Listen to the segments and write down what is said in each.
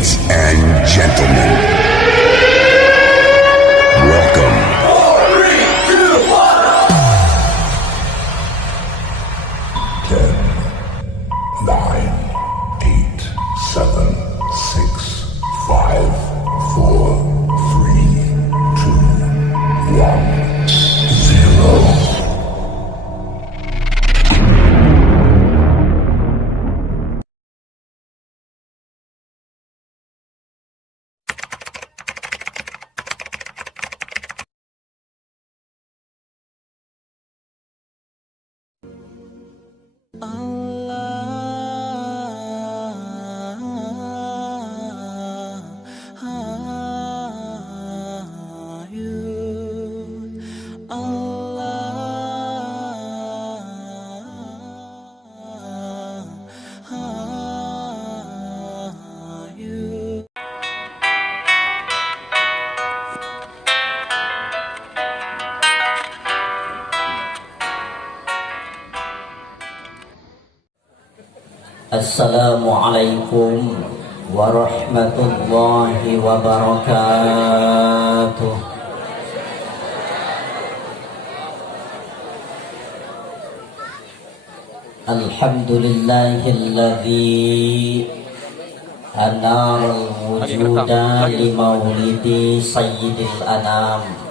Ladies and gentlemen, welcome. 10, 9, 8, 7, 6, 5, 4, 3, 2, 1, 0. Assalamualaikum warahmatullahi wabarakatuh. Alhamdulillahilladzi anara al-wujuda li maulidi sayyidil anam.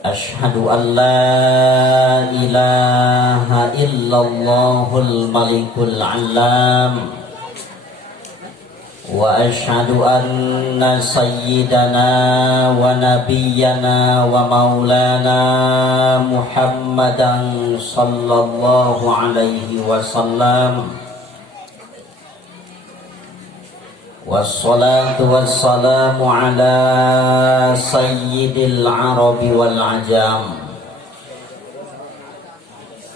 Ashhadu an la ilaha illallahul malikul alam wa ashhadu anna sayyidana wa nabiyyana wa maulana Muhammadan sallallahu alaihi wasallam. Wassalatu wassalamu ala sayyidil arabi wal ajam.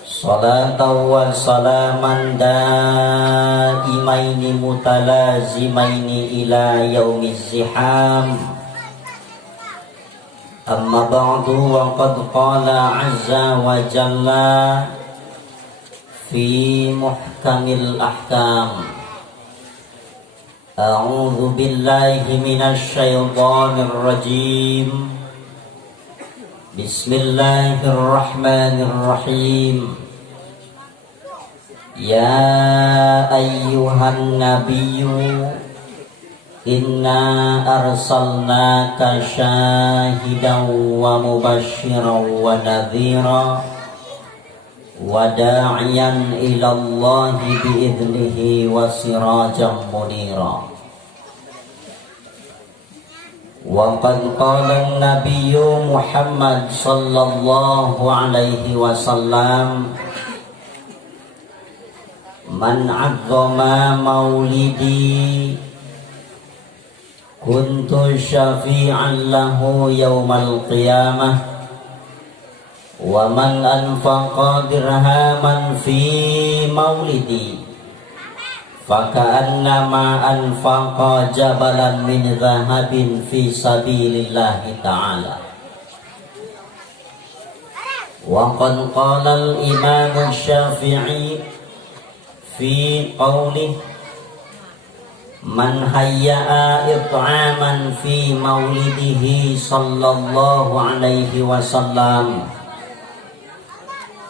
Salatan wa salaman daimaini mutalazimaini ila yaumiz ziham. Amma ba'du, wa qad qala azza wa jalla fi muhkamil ahkam. A'udzu billahi minasy syaithanir rajim. Bismillahirrahmanirrahim. Ya ayyuhan nabiyyu inna arsalnaka syahidan wa mubasysyiran wa nadhira wa da'iyan ilallahi bi'idnihi wa sirajan munira. Wa qad qala an-nabiyyu Muhammad sallallahu alaihi wasallam, man 'azzama maulidi kuntu syafi'an lahu yaumal qiyamah. Wa man anfaqa dirhaman fi maulidi faka'annama anfaqa jabalan min dhahabin fi sabilillahi ta'ala. Wa qad qala al-imam Syafi'i fi qawlihi man hayya'a it'aman fi maulidihi sallallahu alaihi wasallam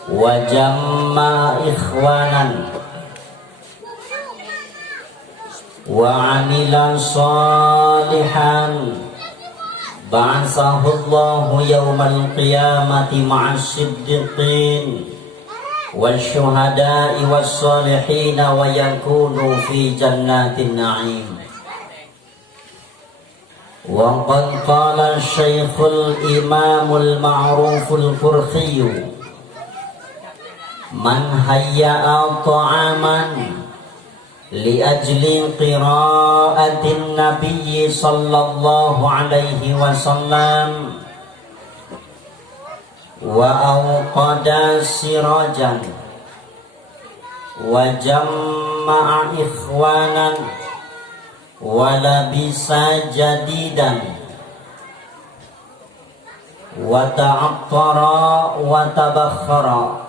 wa jamma ikhwanan wa amila salihan ba'athahu Allahu yawmal qiyamati ma'as siddiqin wasyuhada'i wassalihin wa yakunu fi jannatin na'im. Wa qad qala Syekhul Imamul Ma'ruful Qurkhiyyu man hayya'a ta'aman li ajli qira'atin nabiyyi sallallahu alaihi wasallam wa awqada sirajan wa jamma'a ikhwanan wa labisa jadidan wa ta'attara wa tabakhara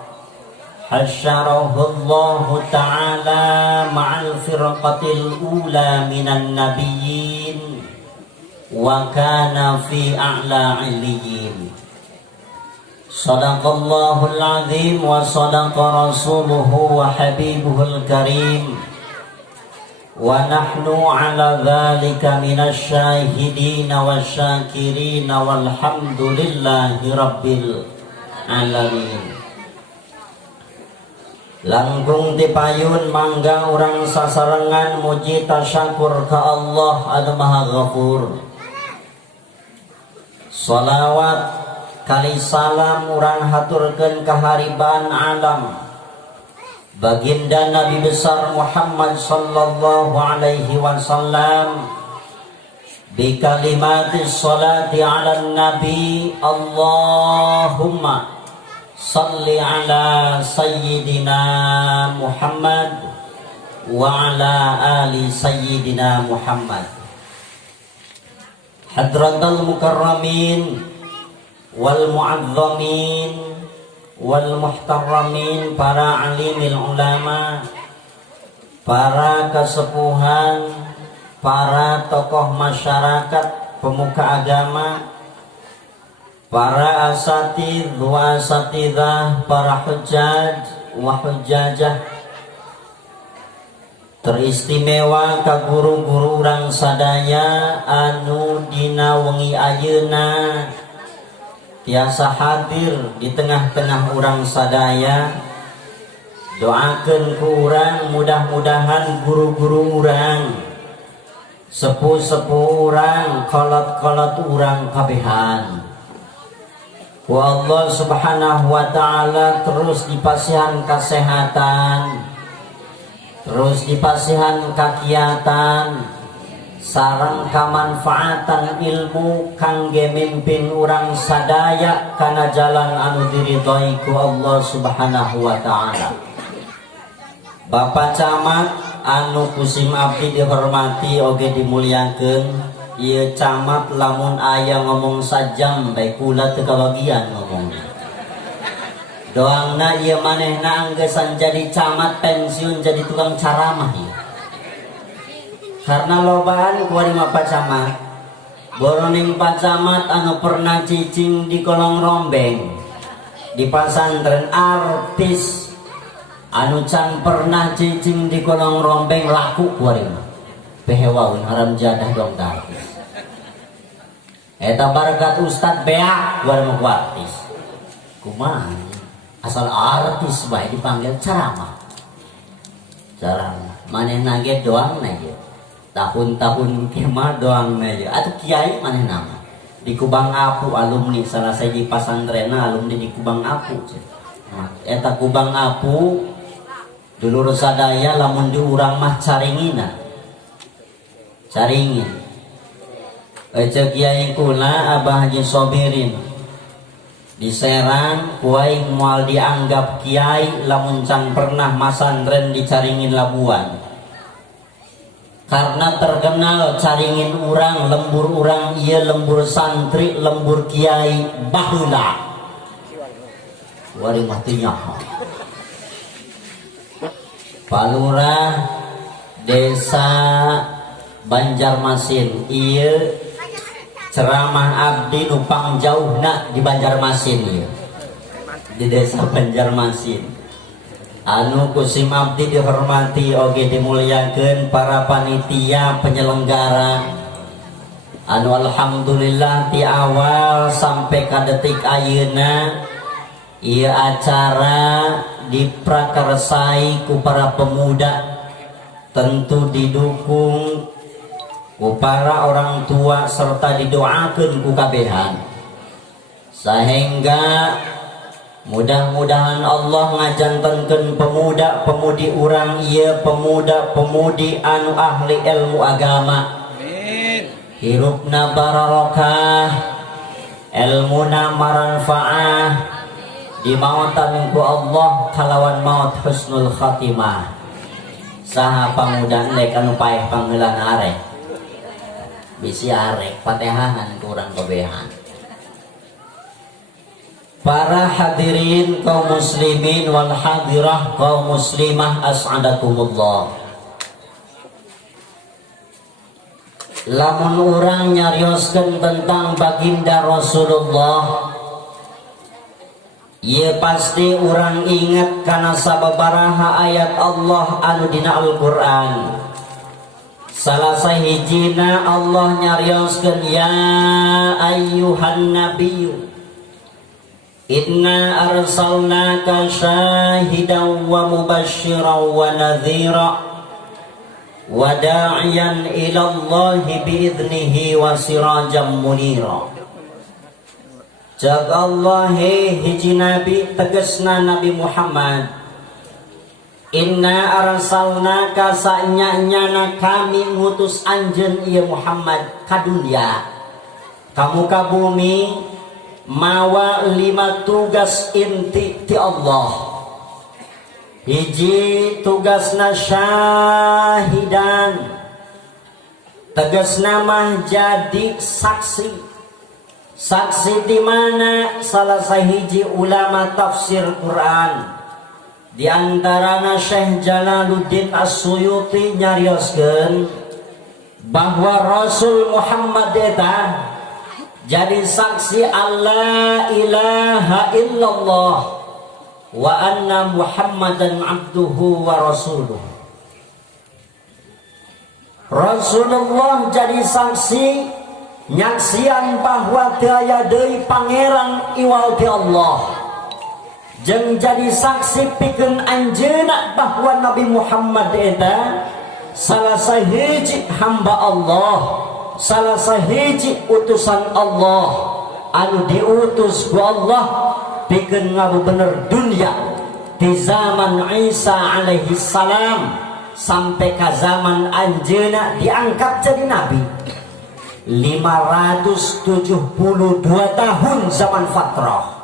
hasyarahullahu ta'ala ma'al firqatil ula minan nabiyyin wa kana fi a'la 'illiyin. Sadaqallahul azim wa sadaqa rasuluhu wa habibuhul karim wa nahnu ala dhalika minasy syahidin wasyakirin walhamdulillahi rabbil alamin. Langkung dipayun mangga urang sasarengan muji tasyakur ka Allah anu Maha Ghafur. Shalawat kali salam urang haturkeun ka haribaan alam baginda Nabi besar Muhammad sallallahu alaihi wasallam bi kalimatis sholati ala nabi Allahumma salli ala sayyidina Muhammad wa ala ali sayyidina Muhammad. Hadratal mukarramin wal mu'azzamin wal muhtaramin, para alimil ulama, para kesepuhan, para tokoh masyarakat, pemuka agama, para asatidz wa asatidzah, para hujjaj wa hujjajah, teristimewa ka guru-guru urang sadaya anu dina wengi ayeuna tiasa hadir di tengah-tengah urang sadaya. Doakeun ku urang mudah-mudahan guru-guru urang, sepuh-sepuh urang, kolot-kolot urang kabehan ku Allah subhanahu wa ta'ala terus dipasihan kesehatan, terus dipasihan kakiatan, sareng kamanfaatan ilmu kangge mimpin urang sadaya kana jalan anu diridhoi ku Allah subhanahu wa ta'ala. Bapak Camat anu kusim abdi dihormati oge dimuliakeun, ieu camat lamun aya ngomong sajam bae kula teu kabagian ngomongna. Doangna ieu manehna anggesan jadi camat pensiun jadi tukang caramah ieu. Karena lobaan kuari Pak Camat, boroning Pak Camat anu pernah cicing di kolong rombeng di pasantren, artis anu can pernah cicing di kolong rombeng laku kuari mah behewaun haram jadah dong artis. Eta barakat Ustad beak kuari mah artis. Kumaha asal artis bae dipanggil ceramah. Ceramah manehna ge doang na ge. Tahun-tahun kemah doang aja atau kiai mana nama di Kubang Apu, alumni salah saya di pasantrenna alumni di Kubang Apu. Eta Kubang Apu dulur sadaya lamun di urang mah caringina caringin ece kiai kula Abah Haji Sobirin di Serang kuai moal dianggap kiai lamun can pernah masantren di Caringin Labuan. Karena terkenal caringin urang, lembur urang, iya lembur santri, lembur kiai, baheula. Wari mati nyaho. Palurah Desa Banjarmasin, iya ceramah abdi nupang jauhna di Banjarmasin ieu. Di Desa Banjarmasin. Anu kusim abdi dihormati oge dimuliakeun para panitia penyelenggara anu alhamdulillah ti awal sampai ka detik ayeuna ieu acara diprakarsai ku para pemuda, tentu didukung ku para orang tua serta didoakeun ku kabehan sehingga mudah-mudahan Allah ngajantenkeun pemuda-pemudi urang ieu pemuda-pemudi anu ahli ilmu agama. Amin. Hirupna barokah, ilmuna maranfaah, dimautan ku Allah kalawan maut husnul khatimah. Saha pamuda endek anu paeh pangeulan arek. Bisi arek patehahan ku urang kebehan. Para hadirin kaum muslimin wal hadirah kaum muslimah as'adakumullah. Lamun orang nyarioskeun tentang baginda Rasulullah, ye pasti orang ingat karena sababaraha ayat Allah anu dina Al-Qur'an. Salah sahijina Allah nyarioskeun ya ayyuhan nabiyyu inna arsalnaka syahidan wa mubasysyiran wa nadhira wa da'iyan ila Allahi bi'idnihi wa sirajan munira. Jag Allah hiji nabi tegasna Nabi Muhammad, inna arsalnaka sa'nyana kami ngutus anjeun ieu Muhammad ka dunya, kamu ka bumi mawa 5 tugas inti ti Allah. Hiji tugasna syahidan, tegasna mah jadi saksi. Saksi di mana? Salah sahiji ulama tafsir Quran di antarana Syekh Jalaluddin As-Suyuti nyarioskeun bahwa Rasul Muhammad eta jadi saksi alla ilaha illallah wa anna Muhammadan abduhu wa rasuluh. Rasulullah jadi saksi nyaksian bahwa teu aya deui pangeran iwal ti Allah, jeung jadi saksi pikeun anjeunna bahwa Nabi Muhammad eta salah sahiji hamba Allah, salah sahiji utusan Allah anu diutus ku Allah pikeun ngabebener dunya di zaman Isa alaihi salam sampai ka zaman anjeunna diangkat jadi nabi. 572 tahun zaman fatrah.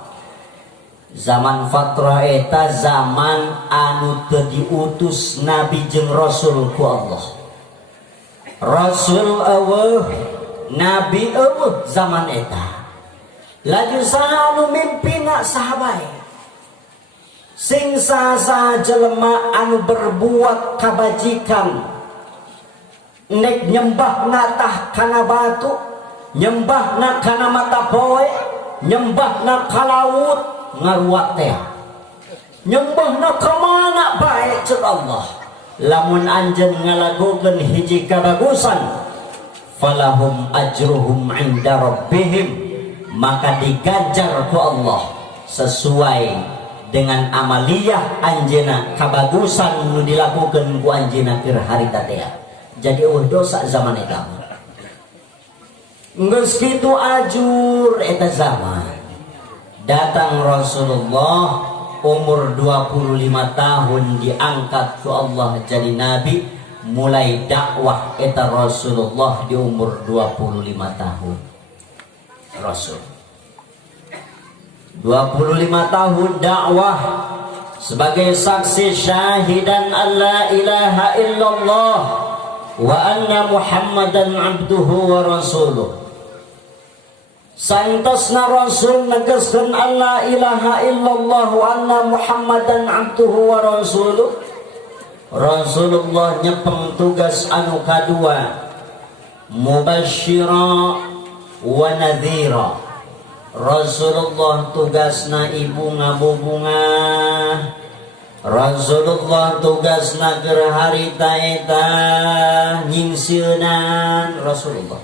Zaman fatrah eta zaman anu teu diutus nabi jeung rasul ku Allah. Rasul eueuh, nabi eueuh zaman eta. Laju saha anu mimpina saha bae. Sing saha jelema anu berbuat kabajikan, nek nyembahna tah kana batu, nyembahna kana mata poe, nyembahna ka laut, ngaruat teh. Nyembahna ka mana bae ceuk Allah. Lamun anjeun ngalagokeun hiji kabagusan, falahum ajruhum 'inda rabbihim, maka diganjar ku Allah sesuai dengan amaliyah anjeunna kabagusan nu dilakukeun ku anjeunna keur harita teh. Jadi dosa zaman eta. Geus kitu ajur eta zaman. Datang Rasulullah umur 25 tahun diangkat ku Allah jadi nabi, mulai dakwah eta Rasulullah di umur 25 tahun. Rasul 25 tahun dakwah sebagai saksi syahidan alla ilaha illallah wa anna Muhammadan abduhu wa rasuluh. Santasna Rasul negaskeun alla ilaha illallah wa anna Muhammadan abduhu wa rasuluh. Rasulullah nyepeng tugas anu kadua, mubassyira wa nadhira. Rasulullah tugasna ibu ngabubungah. Rasulullah tugasna keur harita eta nyingsieunan Rasulullah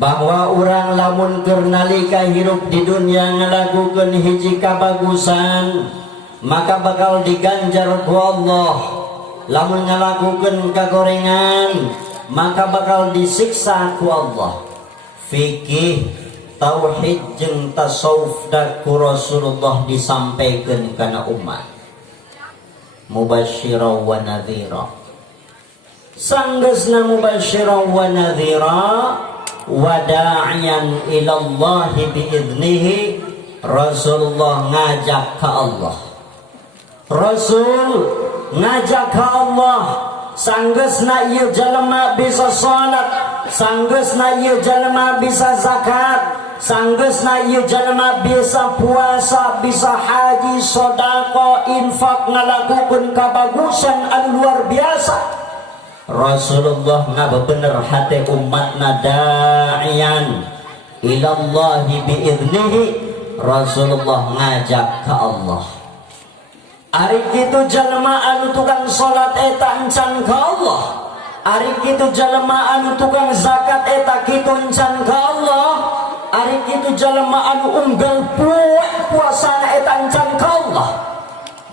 bahwa urang lamun keur nalika hirup di dunia ngalakukeun hiji kabagusan maka bakal diganjar ku Allah. Lamun ngalakukeun kagorengan maka bakal disiksa ku Allah. Fikih, tauhid jeung tasawuf ku Rasulullah disampaikeun kana umat. Mubasysyiran wa nadhira. Sanggeusna mubasysyiran wa nadhira wa da'iyan ila Allah bi'idnihi, Rasulullah ngajak ka Allah. Rasul ngajak ka Allah. Sanggeusna ieu jalema bisa salat, sanggeusna ieu jalema bisa zakat, sanggeusna ieu jalma bisa puasa, bisa haji, sedekah, infak, ngalakukeun kabagusan anu luar biasa. Rasulullah ngabebener hati umatna da'iyan ilallahi biiznihi. Rasulullah ngajak ke Allah. Ari kitu jalma anu tukang salat eta encan ka Allah. Ari kitu jalma anu tukang zakat eta kitu encan ka Allah. Ari kitu jalma anu unggal puasana eta encan ka Allah.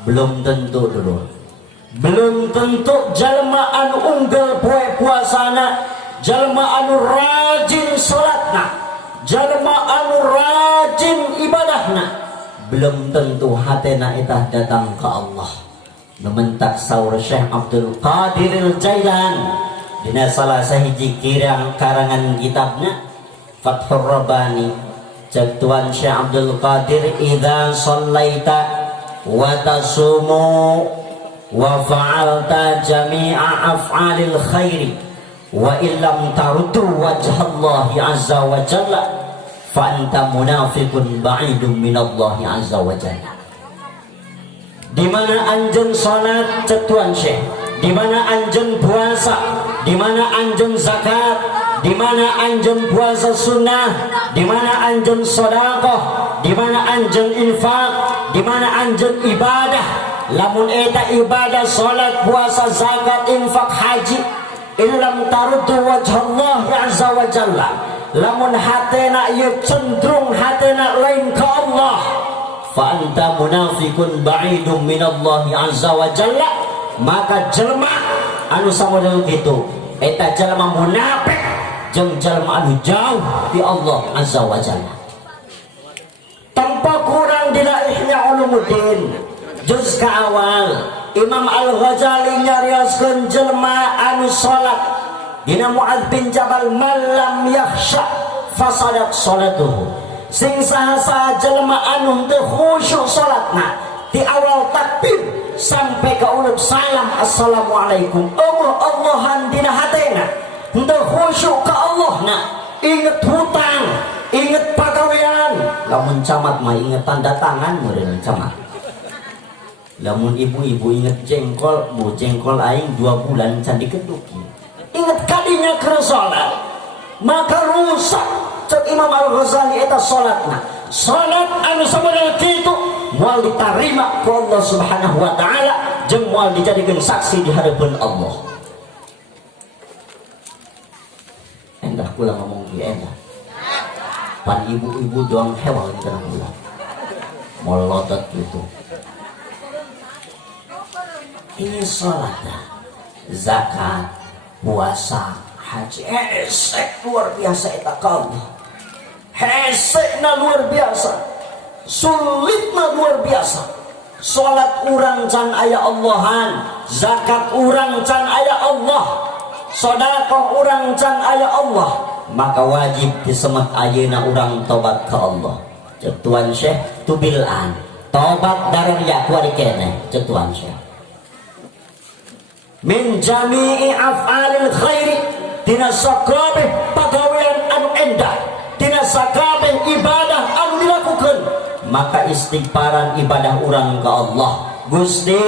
Belum tentu dulu. Belum tentu jalma anu unggal puasana, jalma anu rajin salatna, jalma anu rajin ibadahna, belum tentu hatena itah datang ke Allah. Mementak saur Syekh Abdul Qadir Al-Jailan dina salah sahiji karangan kitabna Fathur Rabbani, cek Tuan Syekh Abdul Qadir, idza shallaita wa tasumu wa fa'alta jami'a af'alil khairi wa illam taruddu wajhallahi azza wa jalla fa anta munafiqun ba'idun minallahi azza wa jalla. Di mana anjeun salat cetuan Syekh, di mana anjeun puasa, di mana anjeun zakat, di mana anjeun puasa sunnah, di mana anjeun sedekah, di mana anjeun infak, di mana anjeun ibadah. Lamun eta ibadah salat puasa zakat infak haji illam taruddu wajhallahi azza wa jalla, lamun hatena ieu cenderung hatena lain ka Allah, fa anta munafiqun ba'idun minallahi azza wa jalla, maka jelma anu samodel kitu eta jelma munafik jeung jelma anu jauh di Allah azza wa jalla. Tanpa kurang dina Ihya Ulumuddin juz ka awal, Imam Al-Ghazali nyarioskeun jelma anu salat dina Mu'adz bin Jabal, malam yakhsha fasadat salatuhu. Sing saha-saha jelma anu teu khusyuk salatna di awal takbir sampai ka uluk salam assalamualaikum, Allah-Allahan dina hatena, teu khusyuk ka Allahna, inget hutang, inget pagawean. Lamun camat mah inget tanda tangan meureun camat. Lamun ibu-ibu inget jengkol, bu jengkol aing 2 bulan can dikeduki. Inget kadinya keur salat, maka rusak. Cek Imam Al-Ghazali eta salatna. Salat anu samodel kitu moal ditarima ku Allah Subhanahu wa taala jeung moal dijadikeun saksi di hadapan Allah. Endah kula ngomong kieu endah. Pan ibu-ibu doang hewal di tengah kula. Molotot gitu. Ini salat, zakat, puasa, haji, hesek luar biasa eta ka Allah. Hesekna luar biasa, sulitna luar biasa. Salat urang can aya Allahan, zakat urang can aya Allah, sedekah urang can aya Allah, maka wajib disemet ayeuna urang tobat ka Allah. Cek Tuan Syekh tubilan, tobat dari ya kuari keneh, cek Tuan Syekh. Min jami'i af'alil khairi, tina sakabeh pagawean anu endah, tina sakabeh ibadah anu dilakukeun, maka istighfaran ibadah urang ka Allah. Gusti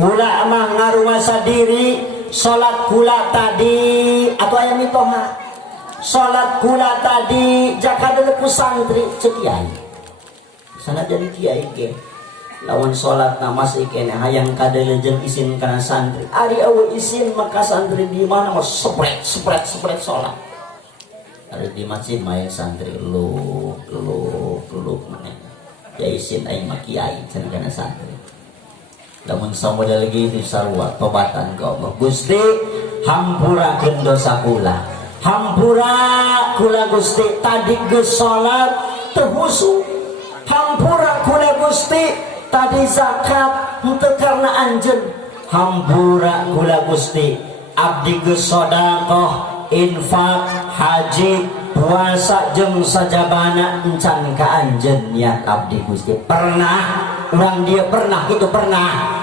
kula mah ngaruwasa diri, salat kula tadi atau aya mitoha, salat kula tadi jaka deuleu ku santri cek kiai, sana jadi kiai ge lawan salat na masih kene hayang kadeuleu jeung isin kana santri. Ari eueuh isin maka santri di mana mah sepret salat. Ari di masjid mah santri lu maneh. Ya isin aing mah kiai cenah kana santri. Lamun samodel lagi sarua tobatan ka Allah. Gusti hampurakeun dosa kula. Hampura kula Gusti tadi geus salat teu khusyuk. Hampura kula Gusti tadi zakat henteu karena anjeun. Hampura kula Gusti abdi geus sedekah, infak, haji, puasa jeung sajabana encan ka anjeun niat abdi Gusti. Pernah urang dia pernah itu pernah.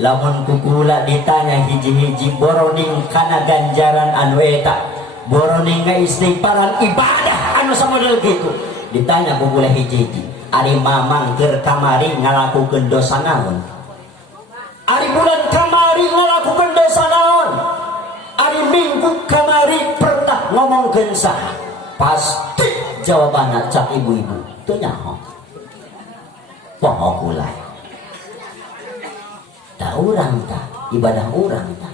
Lamun kukula ditanya hiji-hiji boroning kana ganjaran anu eta, boroning istighfaran ibadah anu samodel gitu. Ditanya ku boleh hiji ari mamang keur kamari ngalakukeun dosa naon? Ari bulan kamari ngalakukeun dosa naon? Ari minggu kamari pernah ngomongkeun saha? Pasti jawabanna cak ibu-ibu teu nyaho. Poho kula. Da urang tah ibadah urang tah.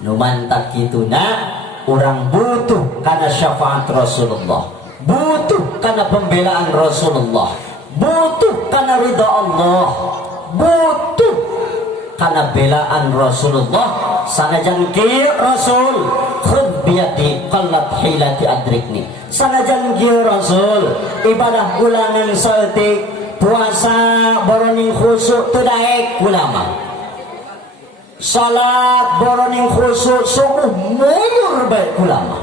Nu mantap kituna urang butuh kana syafaat Rasulullah, butuh kana pembelaan Rasulullah, butuh kana ridha Allah, butuh kana belaan Rasulullah. Sanajan kieu Rasul khud biyadi qallat hilati adrikni, sanajan kieu Rasul ibadah ulangan saeutik puasa boroning khusyuk teu daek ulama, salat boroning khusyuk sungguh muyur baik ulama.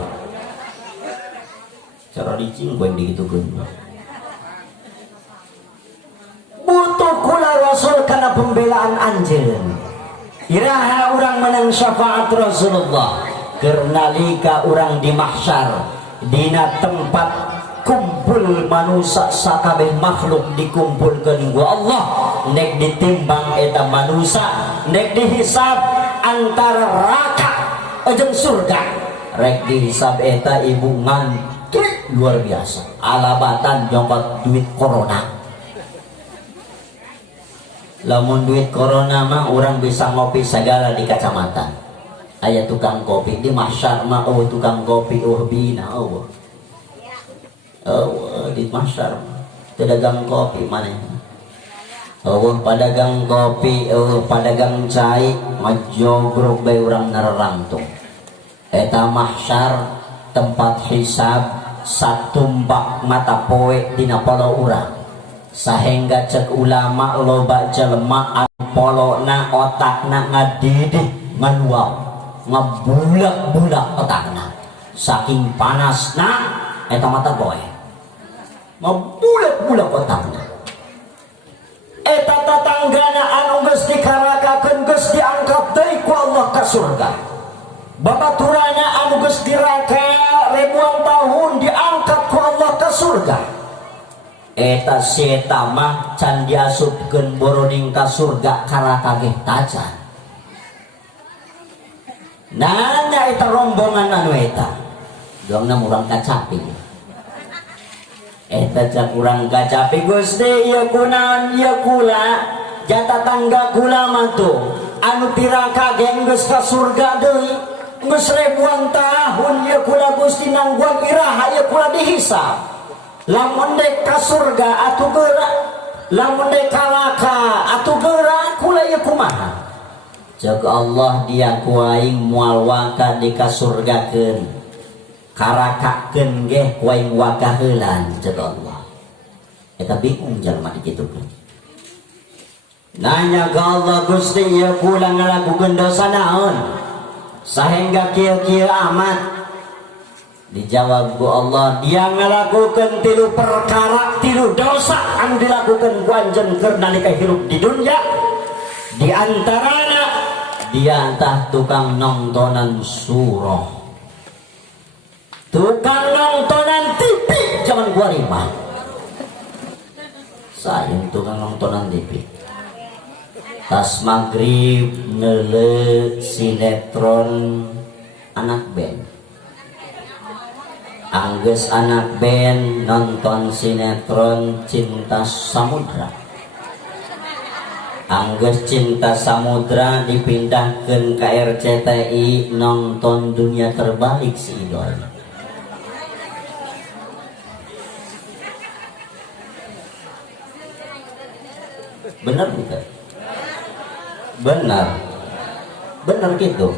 Cara dicingguan digitukeun. Butuh kula Rasul karena pembelaan anjeun. Iraha urang menang syafaat Rasulullah karena lika urang di mahsyar dina tempat kumpul manusia sakabeh makhluk dikumpulkeun ku Allah, nek ditimbang eta manusia, nek dihisab antara neraka jeung surga, rek dihisab eta ibu ngantri luar biasa, alabatan jongkot duit corona. Lamun duit corona mah orang bisa ngopi segala di kacamatan. Aya tukang kopi di mahsyar mah tukang kopi bina di mahsyar pedagang kopi mana padagang kopi padagang cai majogrok bae urang nararangtung. Eta mahsyar tempat hisab satumbak mata poe dina polo urang. Sahingga cek ulama loba jelema anu polona otakna ngadidih ngaluap ngabulak-bulak otakna saking panasna eta mata poe ngabulak-bulak otakna. Eta tatanggana anu geus dikarakakeun geus diangkat deui ku Allah ka surga, babaturana anu geus diraka ribuan tahun diangkat ku Allah ka surga. Eta seta mah can diasupkeun boroning ka surga karaka ge tacan. Nanya eta rombongan anu eta doangna urang kacapi. Eta cak urang kacapi Gusti ieu kunaon ieu kula jata tangga kula mah tuh anu tiraka ge geus ka surga deui geus ribuan tahun ieu kula Gusti nangguan iraha ieu kula dihisab. Lamun dek ka surga atuh geura, lamun dek ka neraka atuh geura, kula ieu kumaha? Ceuk Allah dia ku aing moal waka di ka surgakeun. Karakakeun ge ku aing waka heulan ceuk Allah. Eta bingung jalma digitukeun. Nanya ka Allah Gusti ieu kula ngalakukeun dosa naon? Sahingga kieu-kieu amat. Dijawab ku Allah, dia ngalakukan 3 perkara 3 dosa anu dilakukan ku anjeun keur nalika hirup di dunya. Di antarana dia entah tukang nontonan surah, tukang nontonan TV zaman gua rimah. Sayang tukang nontonan TV. Tas maghrib neule sinetron anak band. Angges anak band nonton sinetron Cinta Samudra. Angges Cinta Samudra dipindahkan ke RCTI nonton Dunia Terbalik si Idol. Benar bukan? Benar. Benar gitu.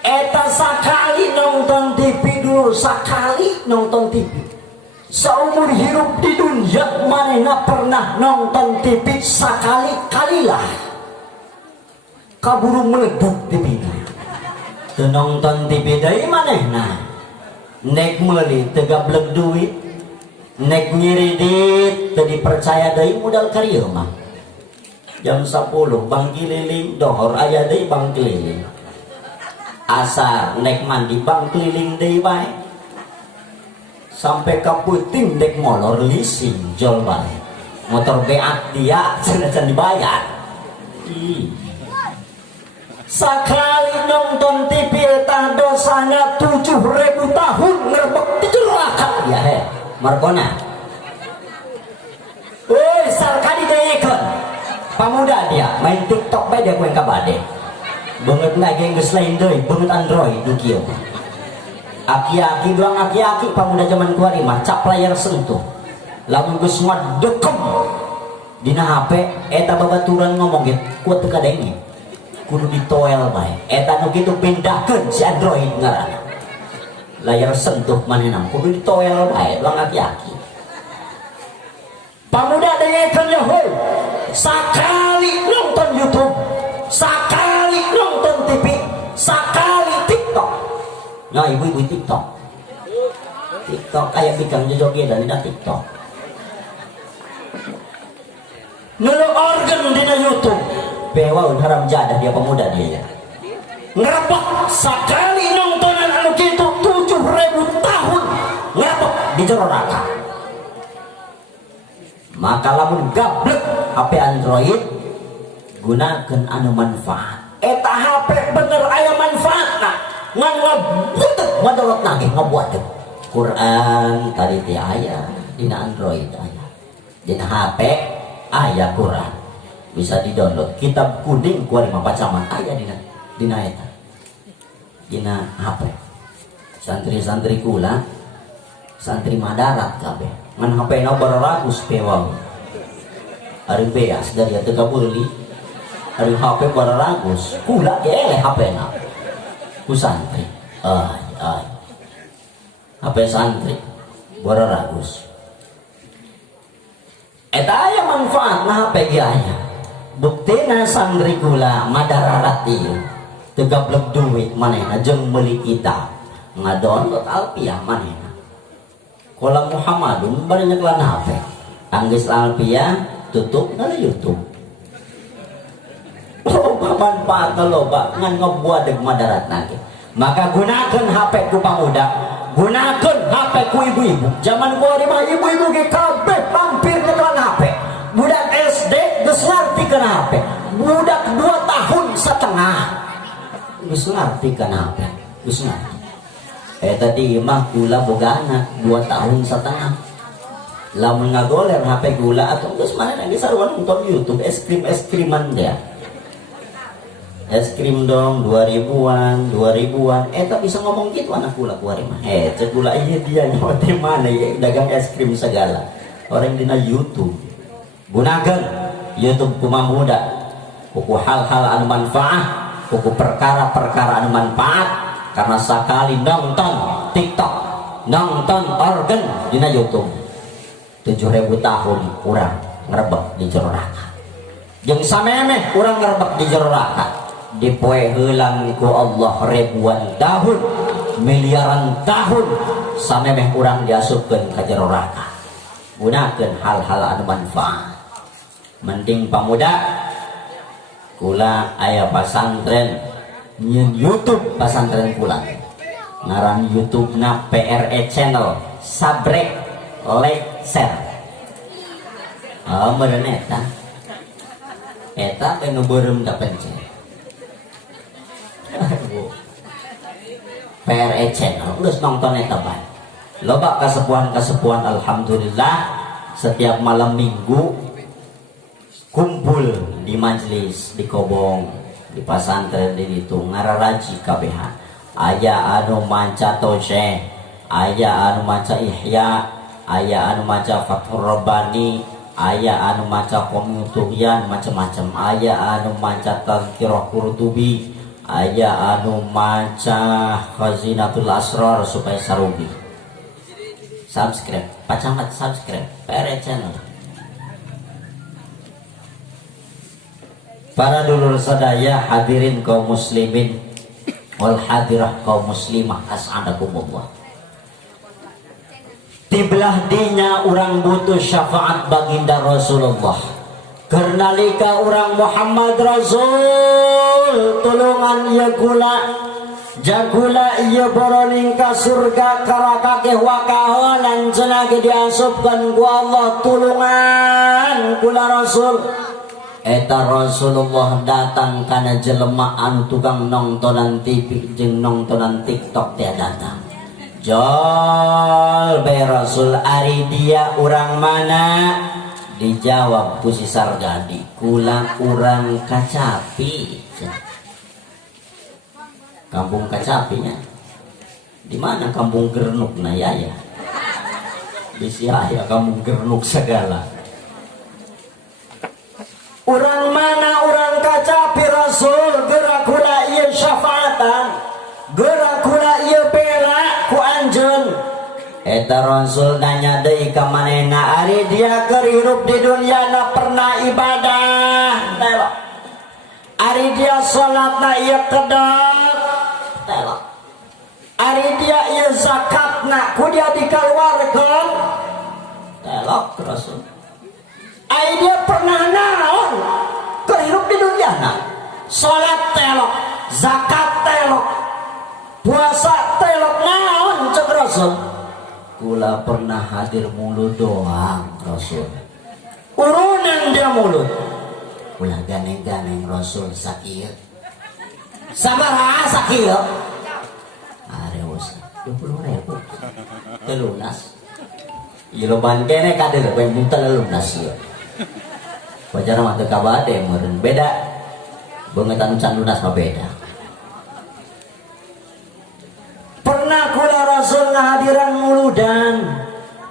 Eta sakali nonton TV dulu, sakali nonton TV. Seumur hidup di dunia manehna pernah nonton TV sakali-kalilah. Kaburu meledak TV-na. Teu nonton TV deui manehna. Nek meuli teu gablek duit, nek ngiridit teu dipercaya deui modal karieu mah. Jam 10 bang keliling dohor aya deui bang keliling. Asar nek mandi bang keliling deui bae sampai ke puting dek molor leasing jual balik motor beat dia senajan dibayar. Sekali nonton TV eta dosanya 7.000 tahun ngerebek di neraka ya he Markona. Woi sekali dayekeun pamuda dia main TikTok bae dia kuen kabade banget lagi geus lain deui banget Android nu kieu aki-aki doang aki-aki pamuda zaman kuari mah cap layar sentuh lamun geus ngadekem dina HP eta babaturan ngomong gitu kuat teu kadenge kudu ditoel bae eta nu kitu pindahkeun si Android ngaranna layar sentuh manehna kudu ditoel bae doang aki-aki pamuda dayekeun ya heuh sakali nonton YouTube sakali nonton TV sakali TikTok nah ibu-ibu TikTok kayak bidang joget dan dina TikTok nulu organ dina YouTube bewa haram jadah dia pemuda dia ya ngerebek sakali nontonan anu kitu 7.000 tahun ngerebek di jero neraka. Maka lamun gablek HP Android gunakan anu manfaat eta HP bener aya manfaatna ngan ngabutet wadolot nage ngabuat Quran tadi teh aya dina Android aya dina HP aya Quran bisa di-download kitab kuning kuari mapacaman aya dina eta dina HP santri-santri kula santri Madarat kabeh ngan HP na bararagus pewang ari beas dari teu kabeuli ari HP bararagus kula ge eleh HP na ku santri ay HP santri bararagus eta aya manfaat na HP ge aya buktina santri kula Madarat ieu teu gablek duit manehna jeung meuli kitab ngadownload Alpiah manehna Kolam Muhammadun banyak lan HP Anggis Alpiah tutup na YouTube manfaat loba ngan ngebuat deg Madarat nage maka gunakan HP ku pamuda gunakan HP ku ibu-ibu zaman kuari mah ibu-ibu ge kabeh hampir nyekelan HP budak SD geus ngartikeun HP budak 2 tahun setengah geus ngartikeun HP geus ngarti tadi mah gula boga anak 2 tahun setengah lamun ngagoler HP gula atau geus mana lagi sarua nonton YouTube es kriman dia es krim dong 2000-an eta bisa ngomong gitu anak gula kuari mah cek gula ini dia nyote mana ya dagang es krim segala orang dina YouTube gunakan YouTube kumaha muda kuku hal-hal anu manfaat kuku perkara-perkara anu manfaat karena sekali nonton TikTok nonton organ dina YouTube 7.000 tahun urang ngerebek di jero neraka jeung samemeh urang ngerebek di jero neraka dipoe heulang ku Allah ribuan tahun miliaran tahun samemeh urang diasupkeun ka jero neraka gunakeun hal-hal anu manfaat mending pamuda kula aya pasantren nyen YouTube pasantren kula ngaran YouTube na PRE channel sabrek like share meureun eta teh nu beureum da pencet PRE channel geus nonton eta bae loba kasepuhan alhamdulillah setiap malam minggu kumpul di majelis di Kobong di pasantren di itu ngararaji KBH aya anu manca Toseh aya anu maca Ihya aya anu maca Fathur Rabbani aya anu maca Qomituhyan macam-macam aya anu maca Tazkirah Qurtubi aya anu maca Khazinatul Asrar supaya sarubi subscribe pacangat subscribe PRE channel. Para dulur sadaya hadirin kaum muslimin wal hadirah kaum muslimah as'adakumullah. Tibelah dinya orang butuh syafaat baginda Rasulullah. Kernalika orang Muhammad Rasul tulungan ya gula Jagula iya boroning ka surga karakake wakahonan cenah diasupkan ku Allah tulungan kula Rasul. Eta Rasulullah datang kana jelema anu tukang nongtonan TV jeung nongtonan TikTok dia datang. Jol be Rasul ari dia urang mana? Dijawab ku si Sargadi, kula urang Kacapi. Kampung Kacapinya. Di mana kampung Gernuk na ya? Di Siaya kampung Gernuk segala. Urang mana urang Kacapi Rasul gerak kula ieu syafaatan. Gerak kula ieu bela ku anjeun. Eta Rasul nanya deui ka manehna ari dia keur hirup di dunia na pernah ibadah. Ari dia salatna ieu kedot. Ari dia ieu zakatna ku dia dikaluarkeun. Telok Rasul. Ari dia pernah naon keur hirup di dunia na. Salat telok, zakat telok, puasa telok naon cek Rasul. Kula pernah hadir mulut doang Rasul. Urunan dia mulut. Kula ganeng-ganeng Rasul sakieu. Sabaraha sakieu? Areos 20.000. Telunas. Ieu loban kene kader we minta lunas ieu. Wajar mah teu kabade meureun beda. Beungeut can lunas mah beda. Pernah kula Rasul ngahadiran muludan,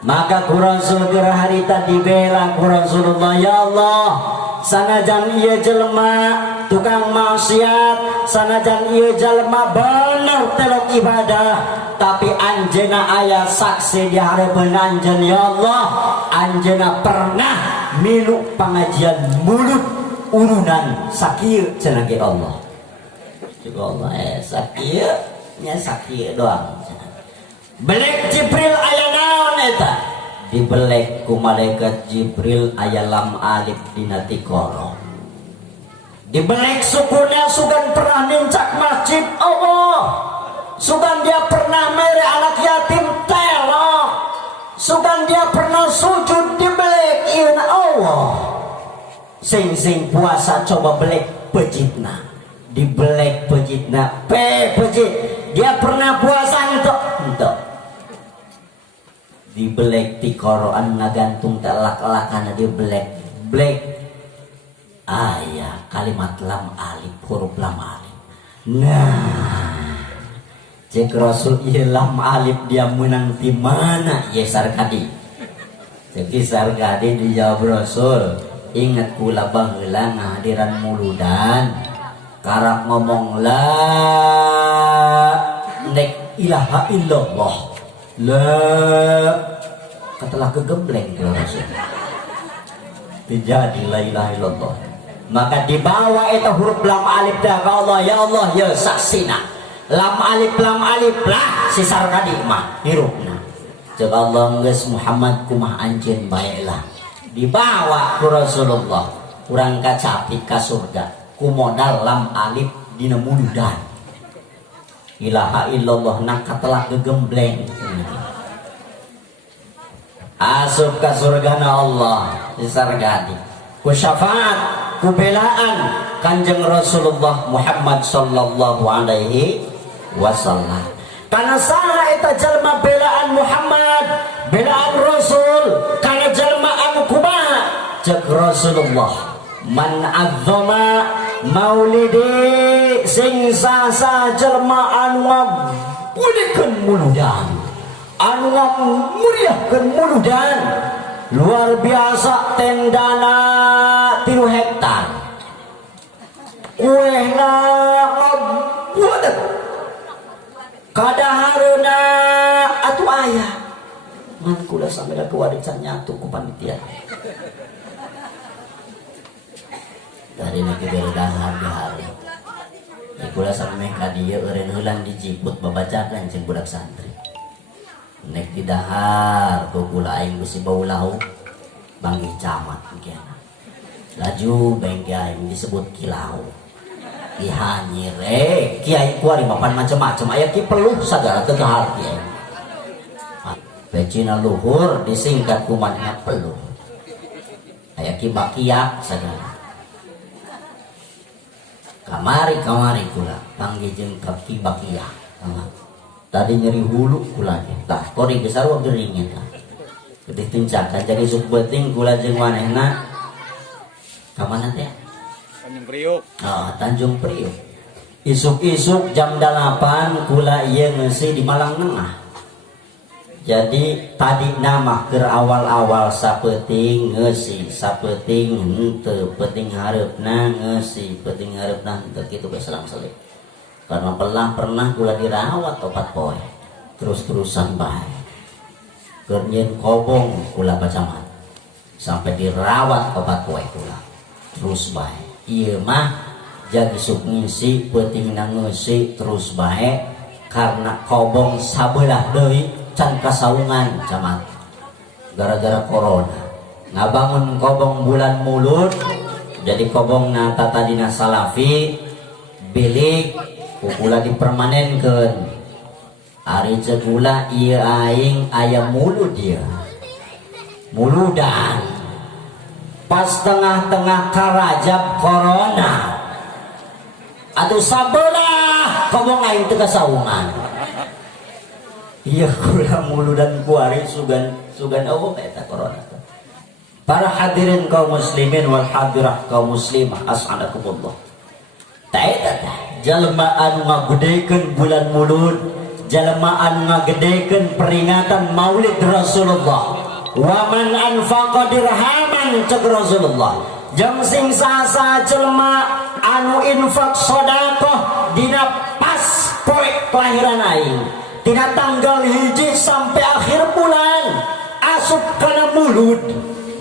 maka ku Rasul geura harita dibela ku Rasulullah. Ya Allah, sanajan ieu jelema tukang maksiat, sanajan ieu jelema bener telok ibadah, tapi anjeunna aya saksi di hareupeun anjeun. Ya Allah, anjeunna pernah milu pangajian mulut urunan sakieu cenah ge Allah. Juga Allah sakieu nya sakieu doang. Belek Jibril aya naon eta? Dibelek ku malaikat Jibril aya lam alif dina tikoro. Dibelek sukuna sugan pernah nincak masjid Allah. Sugan dia pernah mere anak yatim telok. Sugan dia pernah sujud dibelek ieuna Allah. Sing puasa coba belek pejitna. Dibelek pejitna pejit. Dia pernah puasa ento. Dibelek tikoro anu ngagantung telak-lakana dibelek blek. Aya kalimat lam alif huruf lam alif. Nah, cek Rasul ieu lam alif dia menang di mana ye Sargadi? Cek Sargadi dijawab Rasul, ingat kula baheula ngahadiran muludan. Karak ngomong la nek ilaha illallah. La katalah kegembleng ke Rasul. Tidak la ilaha illallah. Maka dibawa itu huruf lam alif dah ke Allah. Ya Allah ya saksina. Lam alif lah si Sargadi mah hirupna. Cek Allah geus Muhammad kumah anjeun bae lah. Dibawa ku Rasulullah. Urang Kacapi ka surga. Ku modal lam alif dina muludan. Ilaha illallah nak telah gegembleng. Asup ka surgana Allah di Sargadi. Ku syafaat, ku belaan Kanjeng Rasulullah Muhammad sallallahu alaihi wasallam. Karena saha eta jalma belaan Muhammad, belaan Rasul, karena jalma anu kumaha cek Rasulullah. Man azzama maulidi sing sasa jelma anu ngabudikeun muludan, anu ngamuriahkeun muludan, luar biasa tendana 3 hektar, kuehna ngabudek kadahareuna atuh aya man kula sameda kewarican nyatu ku panitia. Dari lagi beredahar dahar. Kula sampe ka dieu eureun heulang dijiput babacakan jeung budak santri. Nek di dahar ku kula aing geus baulahu banggi camat kiana. Laju bengke aing disebut kilau. Ihanyire kiai kuari mapan macam-macam aya ki peluh sagala teu kahar kiai. Pecina luhur disingkat kumanehna peluh. Aya ki bakia sagala. Kamari kula panggih jeung ki bakia. Tadi nyeri hulu kula ge. Tah kori besar wa geuring eta. Gede tincakan jadi suk beuting kula jeung manehna. Ka mana teh? Tanjung Priuk. Tanjung Priuk. Isuk-isuk jam 8 kula ieu ngeusi di Malang Tengah. Jadi tadi nama keur awal-awal sapeuting ngeusi, sapeuting henteu, peuting hareupna ngeusi, peuting hareupna henteu kitu bae selang-seling. Karena pernah kula dirawat 4 poe. Terus-terusan bae. Keur nyeun kobong kula bacaman. Sampai dirawat 4 poe kula. Terus bae. Ieu mah jadi sok ngisi peutingna ngeusi terus bae karena kobong sabelah deui can kasaungan camat gara-gara corona ngabangun kobong bulan mulut jadi kobongna tatadina salafi bilik kula dipermanenkeun ari cegula ieu aing aya mulud dia muludan pas tengah-tengah karajab corona atuh sabelah kobong aing teu kasaungan. Iya kula muludan kuari sugan Allah eta corona. Para hadirin kaum muslimin wal hadirah kaum muslimah as'adakumullah. Ta eta teh jalma anu ngagedekeun bulan mulud, jalma anu ngagedekeun peringatan Maulid Rasulullah. Wa man anfaqa dirhaman cek Rasulullah. Jam sing sasa jelma anu infak sedekah dina pas poe kelahiran aing. Tina tanggal 1 sampai akhir bulan asup kana mulud.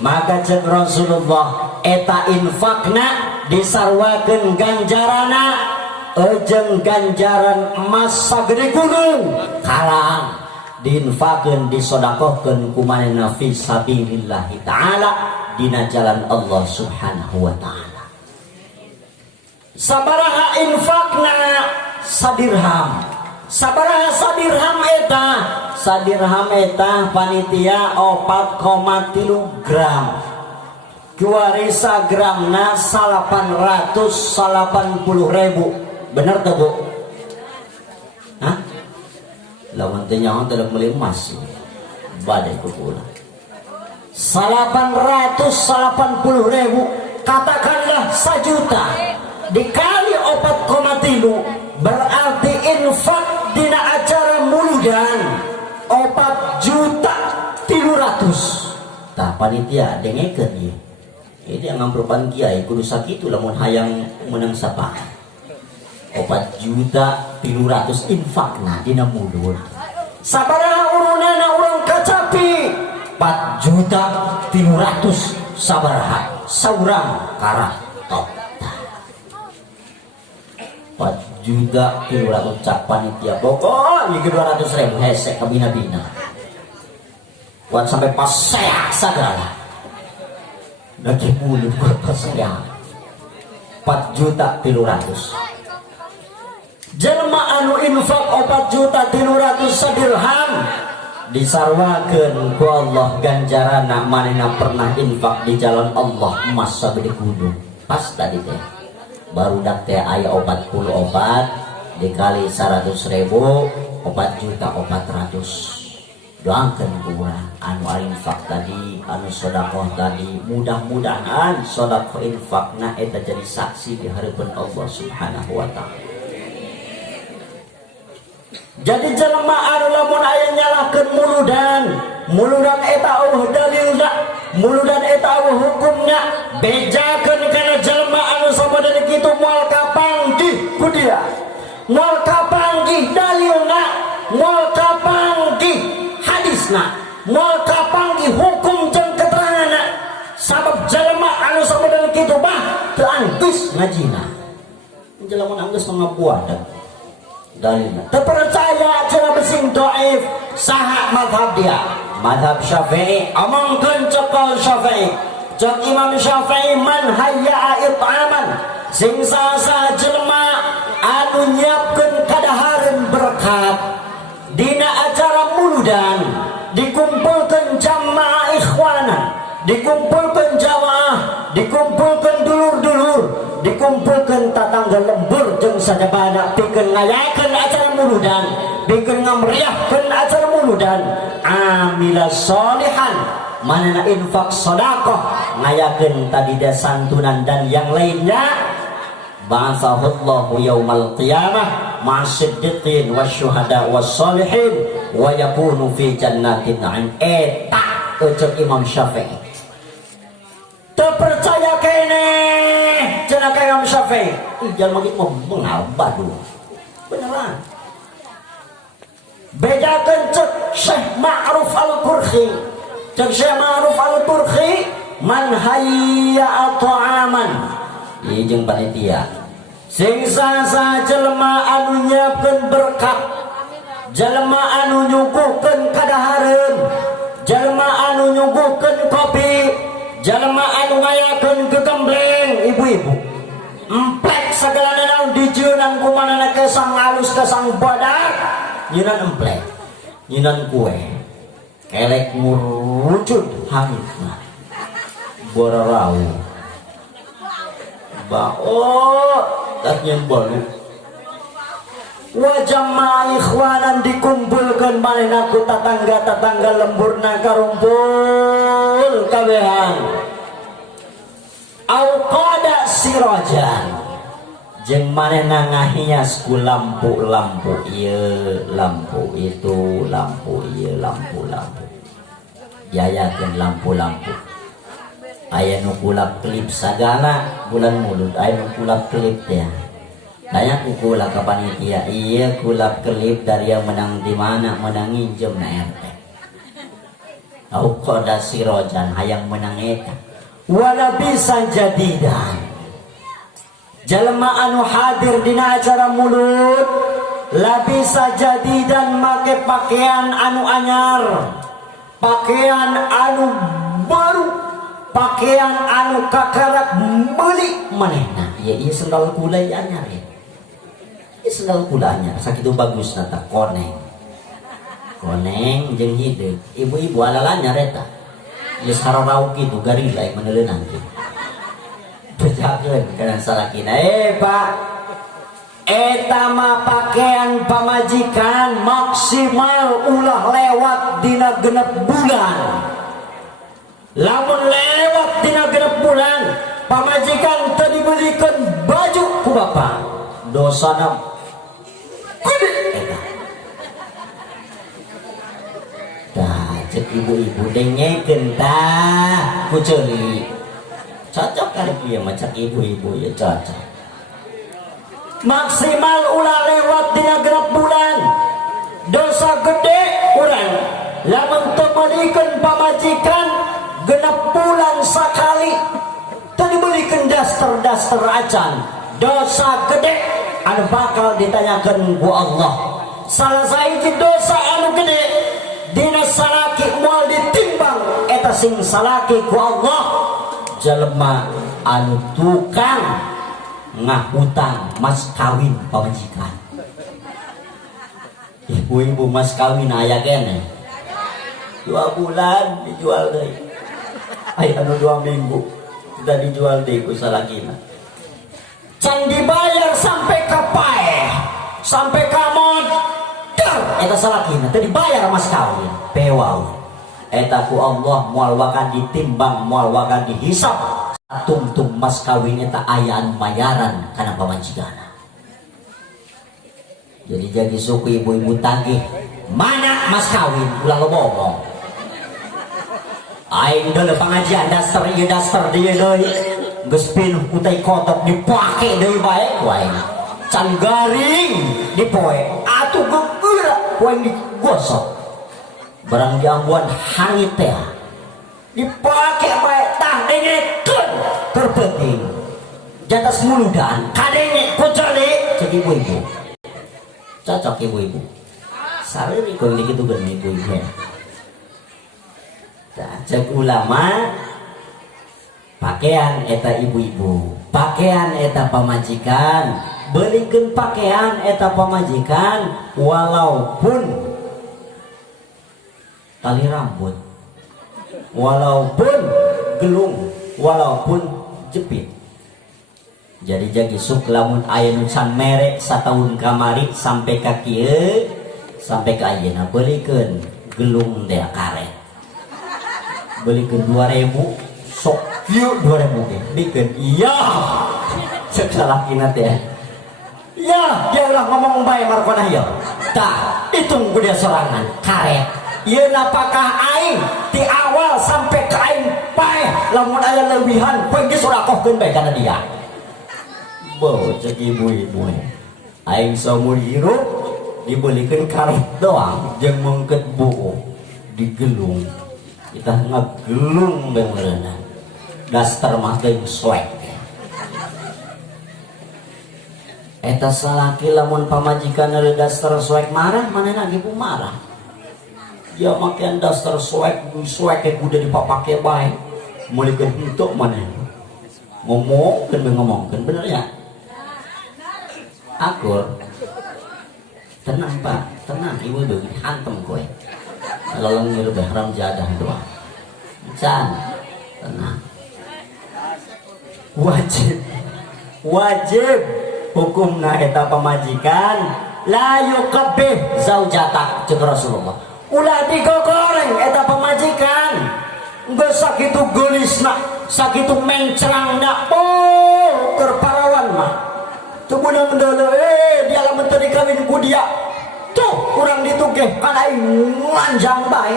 Maka cek Rasulullah eta infakna disarwakeun ganjarana jeung ganjaran emas sagede gunung karang. Diinfakeun disodakohkeun kumanehna fi sabilillah taala dina jalan Allah subhanahu wa taala. Sabaraha infakna sadirham. Sabaraha sadirham eta? Sadirham eta panitia 4,3 gram. Kuari sagramna 880.000. Bener tuh Bu? Hah? Lawan teh nyaho teh meuli emas. Badai kula. 880.000 katakanlah 1 juta dikali 4,3 berarti infak dina acara muludan 4.300.000. Tah panitia dengekeun ieu. Ini yang ngamprupan kiai kudu sakitu lamun hayang menang sapaan. 4.300.000 infakna dina mulud. Sabaraha urunana urang kacapi 4.300.000 sabaraha saurang karah top. 4.300.000 cak panitia pokok ini 200.000 hesek ke bina-bina buat sampai pas seak sagala lagi mulut buat pas seak 4.300.000 jelma anu infak 4.300.000 sadirham disarwakeun ku Allah ganjarana manehna pernah infak di jalan Allah emas sabede kudu pas tadi teh baru dak teh aya 40 obat dikali 100.000 4.400.000 doakeun ku urang anu infak tadi anu sedekah tadi mudah-mudahan sedekah infakna eta jadi saksi di hareupeun Allah subhanahu wa taala. Jadi jelema anu lamun aya nyalahkeun muludan eta eueuh dalilna muludan eta eueuh hukumna bejakeun kana jelema anu sabada kitu moal kapanggih ku dia moal kapanggih dalilna moal kapanggih hadisna moal kapanggih hukum jeung keteranganna sabab jelema anu sabada kitu mah teu anggeus ngajina jelema anggeus ngabuadan dalilna terpercaya cenah besing dhaif saha mazhab dia mazhab Syafi'i amangkeun cekal Syafi'i cek Imam Syafi'i man hayya it'aman sing sasa jelema muludan, dikumpulkan jamaah ikhwanan, dikumpulkan jamaah, dikumpulkan dulur-dulur, dikumpulkan tatangga lembur jeung sadabana pikeun ngayakeun acara muludan, pikeun ngameriahkeun acara muludan. Amila sholihan, manana infak sedekah, ngayakeun tadi santunan dan yang lainnya. Ba'atsahullahu yaumal qiyamah ma'asiddiqin wasyuhada wassalihin wa yakunu fi jannatin na'im. Eta ucap Imam Syafi'i. Terpercaya kene cenah ka Imam Syafi'i. Jalma kitu mah beungal badu. Beneran. Bedakeun cek Syekh Ma'ruf Al-Qurhi. Cek Syekh Ma'ruf Al-Qurhi man hayya ta'aman. Ieu jeung panitia. Sing sasa jelema anu nyiapkeun berkah, jelema anu nyuguhkeun kadahareun, jelema anu nyuguhkeun kopi, jelema anu ngayakeun gegembleng ibu-ibu. Emplek sagalana naon dijieunang kumanana kesang alus kesang badak, nyieunan emplek, nyieunan kue. Kelek ngurucut hangitna. Borarau. Katnya baru wajah ikhwanan dikumpulkan manehna ku tatangga-tatangga lemburna karumpul kabehan au qada sirajan jeung manehna ngahias ku lampu-lampu ieu lampu itu lampu ieu lampu-lampu yayakeun lampu-lampu. Aya nu kulap klip sagala bulan mulut, aya nu kulap klip teh. Daya kulap ka panitia, iya kulap klip dari yang menang di mana, menang nginjem na RT. Au qada sirojan hayang menang eta. Wala bisa jadidan. Jalma anu hadir dina acara mulut, la bisa jadidan make pakaian anu anyar, pakaian anu baru, pakaian anu kakarak meuli manehna. Ieu sendal kula anyar ya. Ieu sendal kula anyar sakitu bagusna tah koneng. Koneng jeung hideuk. Ibu-ibu alala anyar eta. Ieu sararau kitu gari lain meuneuleunang kitu. Bejakeun kana salakina. Pak. Eta mah pakaian pamajikan maksimal ulah lewat dina genep bulan. Lamun lewat dina genep bulan, pamajikan teu dibelikeun baju ku bapak. Dosana gede eta. Tah, cek ibu-ibu dengekeun tah ku ceuli. Cocok kali ieu mah cek ibu-ibu ya cocok. Maksimal ulah lewat dina genep bulan. Dosa gede urang. Lamun teu meulikeun pamajikan genep bulan sakali tadi belikan daster acan, dosa gede anu bakal ditanyakan ku Allah. Salah sahiji dosa anu gede dina salaki moal ditimbang eta sing salaki ku Allah, jelema anu tukang ngahutang mas kawin pamajikan. Ibu-ibu mas kawin aya kene 2 bulan dijual deui. Ay anu 2 minggu kita dijual deh ku salakina. Can dibayar sampai ka paeh, sampai ka modal eta salakina teu dibayar mas kawin. Pewau. Eta ku Allah moal wakan ditimbang, moal wakan dihisab. Tungtung mas kawin eta ayaan bayaran kana pamajikanna. Jadi suku ibu-ibu tagih, mana mas kawin ulah lo ngomong. Aing dulu pengajian daster ieu daster dieu deui geus pinuh ku teh kotok dipake deui bae ku aing can garing dipoe atuh geura ku aing digosok barang jambuan hangit teh dipake bae tah dengekeun terpenting jatas muludan kadenge ku ceuli cek ibu-ibu cocok ibu-ibu sareureun ku dikitu geun ibu-ibu. Cek ulama pakaian eta ibu-ibu, pakaian eta pamajikan, belikeun pakaian eta pamajikan walaupun tali rambut, walaupun gelung, walaupun jepit. Jadi jagi suk lamun aya nu can merek satahun kamari sampai ka kieu sampai ka ayeuna beulikeun gelung teh karet. Beulikeun 2000 sok kieu 2000 ge bikeun iya. Cek salakina teh. Ya, dia ulah ngomong bae markona ieu. Tah, hitung ku dia sorangan karet. Ieu napakah aing ti awal sampai ka aing paeh lamun aya leuwihan poe geus surakohkeun bae kana dia. Beuh cek ibu-ibu. Aing saumur hirup dibelikeun karet doang jeung meungkeut buuk digelung. Kita ngagelung bae meureunna. Daster mah teh swag. Eta salaki lamun pamajikan dari daster swag marah manehna ge marah. Ya makian daster swag kudu dipapake bae. Mulikeun henteu maneh. Ngomongkeun bener ya. Akur. Tenang Pak, tenang ibu deui hantem kowe. Laleng ngiru haram jadah doang. Can, tenang. Wajib hukumna eta pamajikan la yuqabbih zaujatak ceuk Rasulullah. Ulah digogoreng eta pamajikan. Geus sakitu geulisna, sakitu mencrangna, keur parawan mah. Teu beunang deuleu dia lamun teu dikawin ku dia. Tuh urang ditugeh kana aing lanjang bae.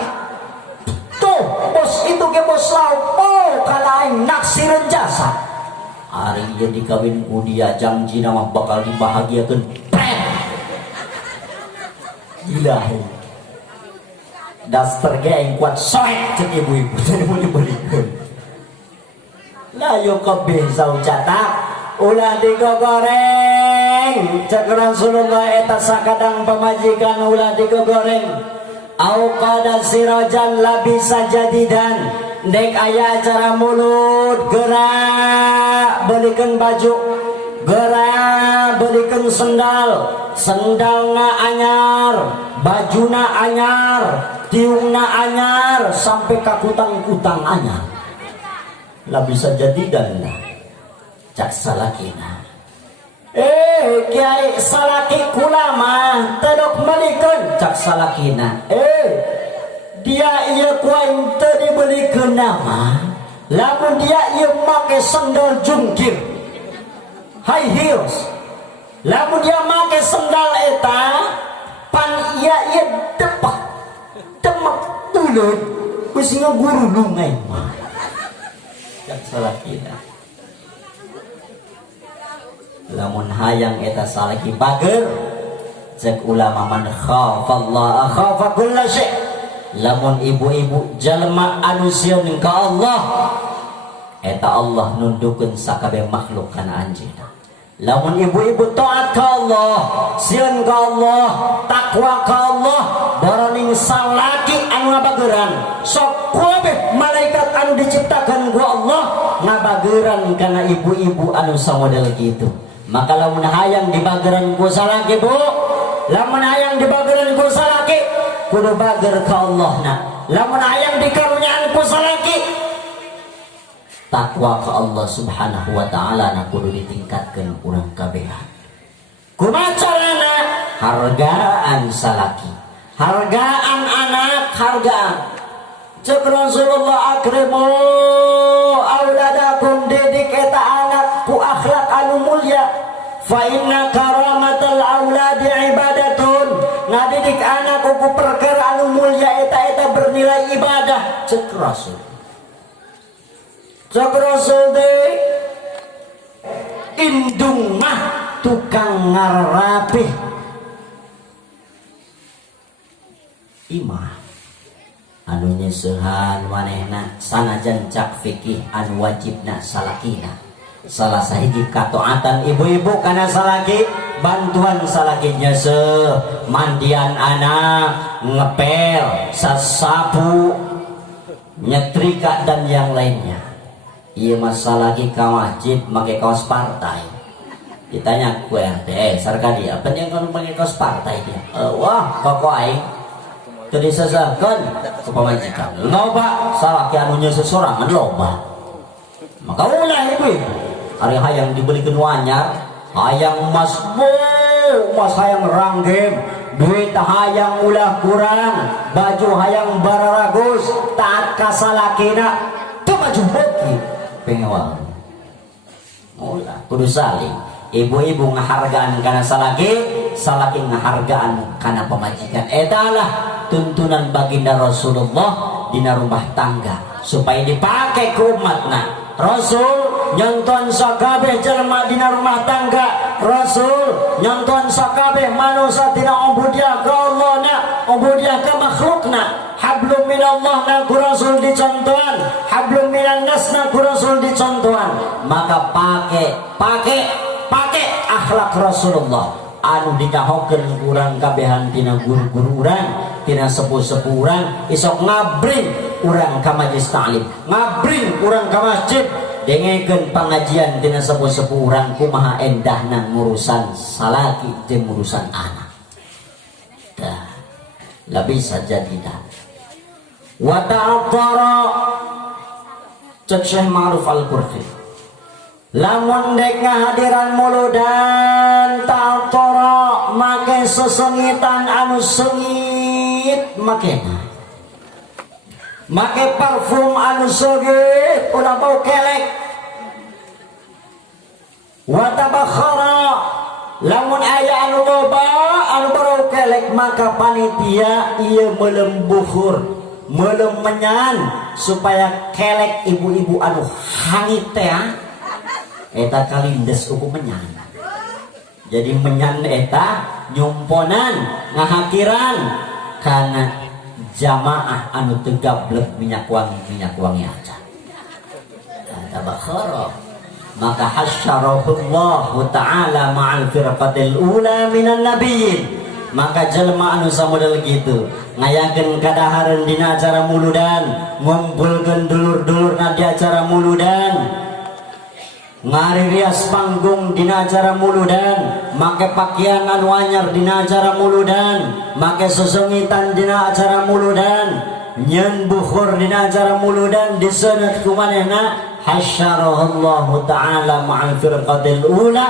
Tuh bos itu ge bos lauk, kana aing naksireun jasa. Ari ieu dikawin ku dia janjina mah bakal dibahagiakeun. Ilahi. Daster ge aing kuat soek ceuk ibu-ibu teh mun dibelikeun. La yuqabbih zaujata ulah digogoreng ceuk Rasulullah eta sakadang pamajikan ulah digogoreng. Au qada sirajan labisa jadidan. Dek aya acara mulut gerak belikan baju, gerak belikan sendalna anyar, bajuna anyar, tiungna anyar, sampai ka kutang-kutang anyar. Lah bisa jadi dan cak salakina. Kiai salaki kula mah tedok melikeun cak salakina. Dia ieu ku aing teu dibelikeun nama lamun dia ieu make sendal jungkir high heels, lamun dia make sendal eta pan ieu depak demek tuluy geus ngaguru lungai mah cak salakina. Lamun hayang eta salaki bager cek ulama man khafallaha khafa kulla syai'. Lamun ibu-ibu jalma anu sieun ka Allah eta Allah nundukeun sakabeh makhluk kana anjeunna. Lamun ibu-ibu taat ka Allah, sieun ka Allah, takwa ka Allah, baraning salaki anu ngabageuran, sok kabeh malaikat anu diciptakeun ku Allah ngabageuran kana ibu-ibu anu samodel kitu. Maka lamun hayang dibageuran ku salaki Bu, lamun hayang dibageuran ku salaki kudu bager ka Allahna. Lamun hayang dikarunyaan ku salaki takwa ka Allah Subhanahu wa taala na kudu ditingkatkeun urang kabehan. Kumaha carana? Hargaan salaki, hargaan anak, hargaan. Ceuk Rasulullah akrimu auladakum, didik eta anak ku akhlak anu mulya. Fa inna karamatal auladi ibadatun, ngadidik anak ku perkara anu mulya eta bernilai ibadah. Ceuk Rasul. Ceuk Rasul deui indung mah tukang ngarapih imah anu nyeusehan manehna sanajan cak fikih anu wajibna salakina. Salah sahiji kataatan ibu-ibu kana salaki, bantuan salaki nyeuseum, mandian anak, ngepel, sasapu, nyetrika dan yang lainnya. Ieu masalah lagi wajib make kaos partai. Ditanya ku RT, sarkadi apa yang kamu pakai kaos partai dia? Wah, koko aing teu disesehkeun ku pamajikan. Loba salaki anu nya sesorangan loba. Maka ulah ibu-ibu ari hayang dibelikeun anyar, hayang emas emas hayang ranggem, duit hayang ulah kurang, baju hayang bararagus, taat ka salakina teu maju beuki pengewa. Ulah kudu saling. Ibu-ibu ngahargaan kana salaki, salaki ngahargaan kana pamajikan. Etalah tuntunan baginda Rasulullah dina rumah tangga supaya dipakai ke umatna. Rasul nyonton sakabeh jelema dina rumah tangga. Rasul nyonton sakabeh manusia dina ubudiyah ka Allah na, ubudiyah ka makhlukna. Hablum minallah na ku Rasul dicontohan, hablum minan nas na ku Rasul dicontohan. Maka pakai akhlak Rasulullah anu dikahokeun urang kabehan tina guru-guru urang, tina sepuh-sepuh urang, isok ngabring urang ka majelis ta'lim, ngabring urang ka masjid, dengekeun pangajian tina sepuh-sepuh urang kumaha endahna ngurusan salaki jeung ngurusan anak. Dah lebih saja tidak. Wa ta'athara cek Syekh Ma'ruf Al-Qurfi, lamun dek ngahadiran muludan ta'athara make sesengitan anu sengit makena, make parfum anu sengit ulah bau kelek. Wa tabakhara lamun aya anu loba anu bau kelek maka panitia ieu meulem bukhur, meulem menyan supaya kelek ibu-ibu anu hangit teh eta kalindes kuku menyan. Jadi menyan eta nyumponan ngahakiran kana jamaah anu teu gablek minyak wangi aja. Tabakhara maka hasyarahullahu ta'ala ma'al firqatil ula minan nabiyyin. Maka jelema anu samodel gitu ngayakeun kadahareun dina acara muludan, ngumpulkeun dulur-dulurna di acara muludan, ngaririas panggung dina acara muludan, make pakaian anu anyar dina acara muludan, make sesengitan dina acara muludan, nyeun bukhur dina acara muludan, diseunat ku manehna hasyarallahu ta'ala ma'al firqatil ula.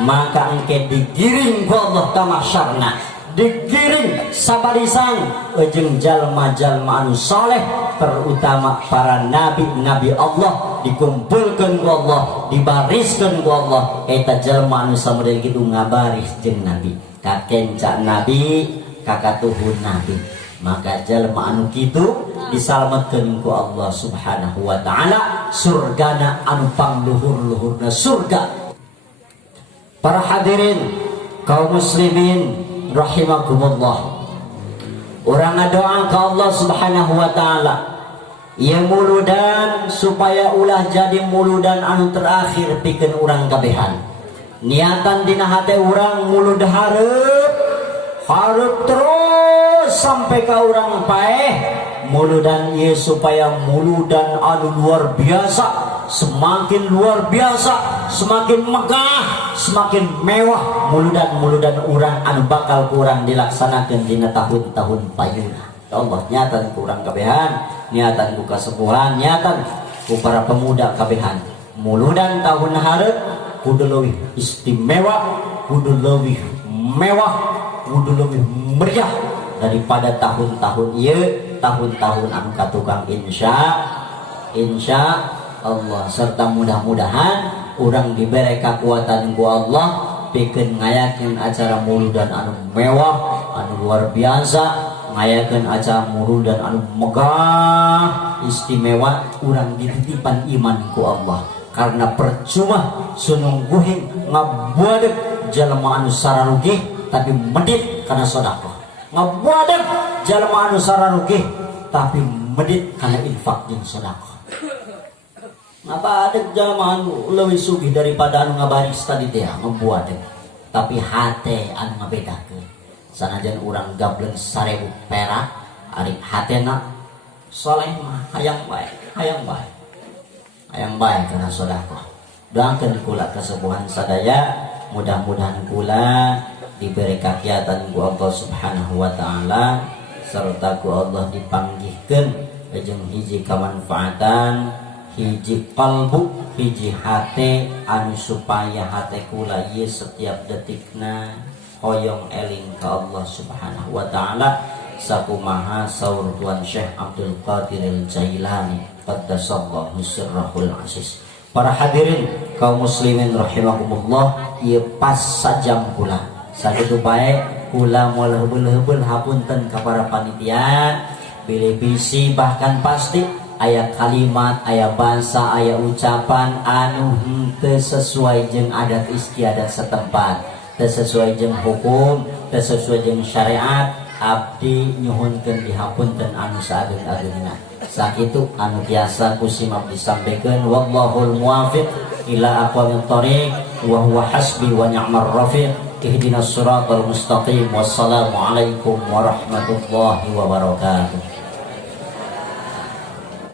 Maka engke digiring ku Allah ka mahsyarna, digiring sabarisan jeung jalma-jalma anu saleh, terutama para nabi-nabi Allah dikumpulkeun ku Allah, dibariskeun ku Allah. Eta jalma anu samodel kitu ngabaris jeung nabi, kakenca nabi, kakatuhun nabi. Maka jalma anu kitu disalametkeun ku Allah Subhanahu wa ta'ala, surgana anu pangluhur-luhurna surga. Para hadirin kaum muslimin rahimakumullah, urang ngadoa ka Allah Subhanahu wa ta'ala ieu muludan supaya ulah jadi muludan anu terakhir pikeun urang kabehan. Niatan dina hate urang mulud hareup terus sampai ka urang paeh muludan ieu supaya muludan anu luar biasa, semakin luar biasa, semakin megah, semakin mewah muludan-muludan urang anu bakal kurang dilaksanakeun dina tahun-tahun payuna. Allah nyatan ku urang kabehan, nyatan ku kasepuhan, nyatan ku para pemuda kabehan. Muludan tahun hareup kudu leuwih istimewa, kudu leuwih mewah, kudu leuwih meriah daripada tahun-tahun ieu, tahun-tahun anu katukang insya Allah. Serta mudah-mudahan urang diberi kekuatan ku Allah pikeun ngayakeun acara muludan anu mewah, anu luar biasa, ngayakeun acara muludan anu megah istimewa. Urang dititipan iman ku Allah, karena percuma sunungguhin ngabuadeg jalma anu sararugih tapi medit kana sedekah, ngabuadeg jalma anu sararugih tapi medit kana infak jeung sedekah. Ngapa ada jalma anu leuwih sugih daripada anu ngabaris tadi teh ngabuadeg tapi hate anu ngabedakeun. Sanajan urang gableng 1000 perak ari hatena saleh mah hayang bae kana sedekah. Doakeun kula kasepuhan sadaya, mudah-mudahan kula diberi kakiatan ku Allah Subhanahu wa ta'ala serta ku Allah dipanggihkeun jeung hiji kamanfaatan, hiji qalbu, hiji hate anu supaya hate kula ieu setiap detikna hoyong eling ka Allah Subhanahu wa taala sakumaha saur Tuan Syekh Abdul Qadir Al-Jailani qaddasallahu sirrahul aziz. Para hadirin kaum muslimin rahimakumullah, ieu pas sajam kula sakitu bae kula moal heubeul-heubeul hapunten ka para panitia pilih bisi bahkan pasti aya kalimat, aya bahasa, aya ucapan anu henteu sesuai jeung adat istiadat setempat, teu sesuai jeung hukum, teu sesuai jeung syariat, abdi nyuhunkeun dihapunten anu saageung-ageungna. Sakitu anu biasa kusim abdi sampaikeun, wallahul muwaffiq ila aqwamit thoriq wa huwa hasbi wa ni'mar rafiq. Ihdinas siratal mustaqim. Wassalamu alaikum warahmatullahi wabarakatuh.